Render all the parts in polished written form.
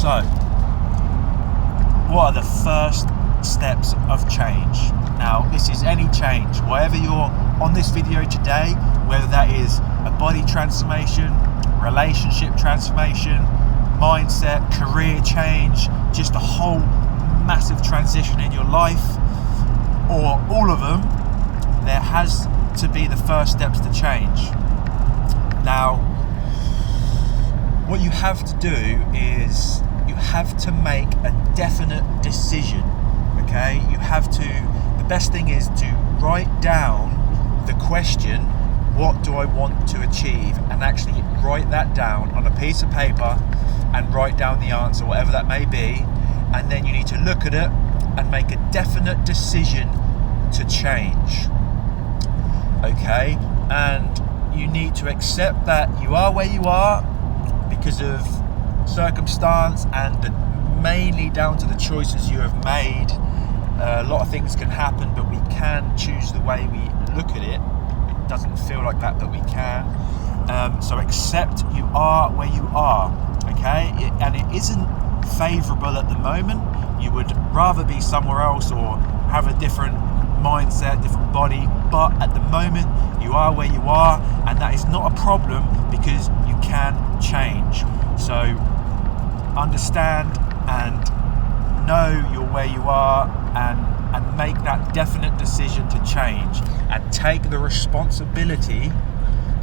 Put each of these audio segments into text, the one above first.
So, what are the first steps of change? Now, this is any change, whatever you're on this video today, whether that is a body transformation, relationship transformation, mindset, career change, just a whole massive transition in your life, or all of them, there has to be the first steps to change. Now, what you have to do is you have to make a definite decision, okay? The best thing is to write down the question, what do I want to achieve? And actually write that down on a piece of paper and write down the answer, whatever that may be. And then you need to look at it and make a definite decision to change, okay? And you need to accept that you are where you are because of circumstance and mainly down to the choices you have made. A lot of things can happen, but we can choose the way we look at it. It doesn't feel like that, but we can. So accept you are where you are, okay? And it isn't favourable at the moment. You would rather be somewhere else or have a different mindset, different body, but at the moment you are where you are, and that is not a problem because you can change. So understand and know you're where you are, and make that definite decision to change, and take the responsibility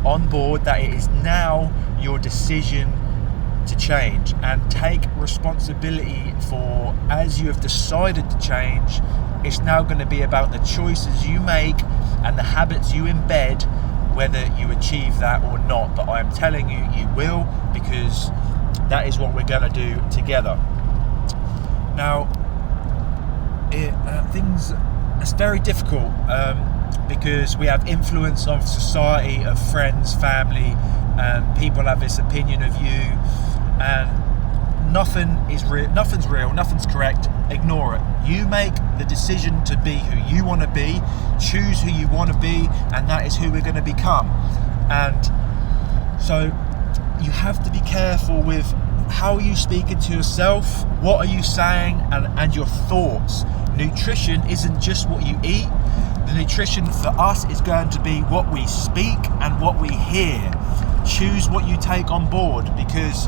on board that it is now your decision to change, and take responsibility for, as you have decided to change, it's now going to be about the choices you make and the habits you embed, whether you achieve that or not. But I am telling you, you will, because that is what we're going to do together. Now, it's very difficult because we have influence of society, of friends, family, and people have this opinion of you, and nothing's real, nothing's correct. Ignore it. You make the decision to be who you want to be, choose who you want to be, and that is who we're going to become. And so you have to be careful with how are you speaking to yourself, what are you saying, and your thoughts. Nutrition isn't just what you eat. The nutrition for us is going to be what we speak and what we hear. Choose what you take on board, because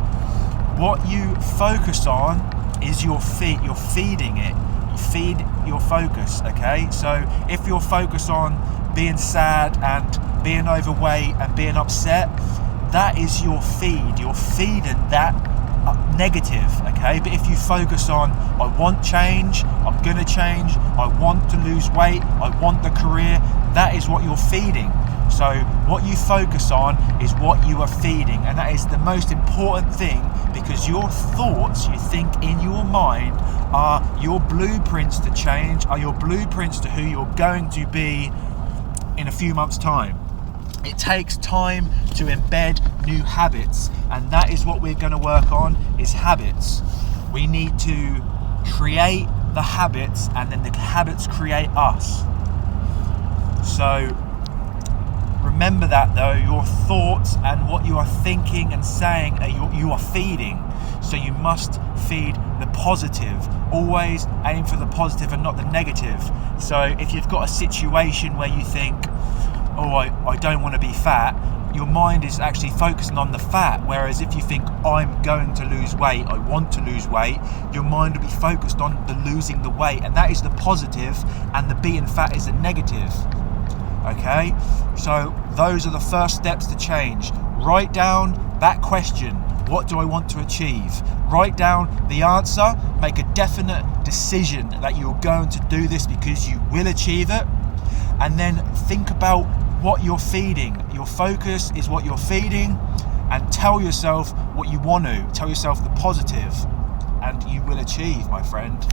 what you focus on is you're feeding it. You feed your focus, okay? So if you're focused on being sad and being overweight and being upset, that is your feed. You're feeding that negative, okay? But if you focus on, I want change, I'm gonna change, I want to lose weight, I want the career, that is what you're feeding. So what you focus on is what you are feeding, and that is the most important thing, because your thoughts you think in your mind are your blueprints to change, are your blueprints to who you're going to be in a few months' time. It takes time to embed new habits, and that is what we're going to work on, is habits. We need to create the habits, and then the habits create us. So remember that though, your thoughts and what you are thinking and saying you are feeding. So you must feed the positive. Always aim for the positive and not the negative. So if you've got a situation where you think, oh, I don't want to be fat, your mind is actually focusing on the fat. Whereas if you think, I'm going to lose weight, I want to lose weight, your mind will be focused on the losing the weight, and that is the positive, and the being fat is the negative. Okay, so those are the first steps to change. Write down that question, what do I want to achieve? Write down the answer, make a definite decision that you're going to do this because you will achieve it, and then think about what you're feeding. Your focus is what you're feeding, and tell yourself what you want to. Tell yourself the positive, and you will achieve, my friend.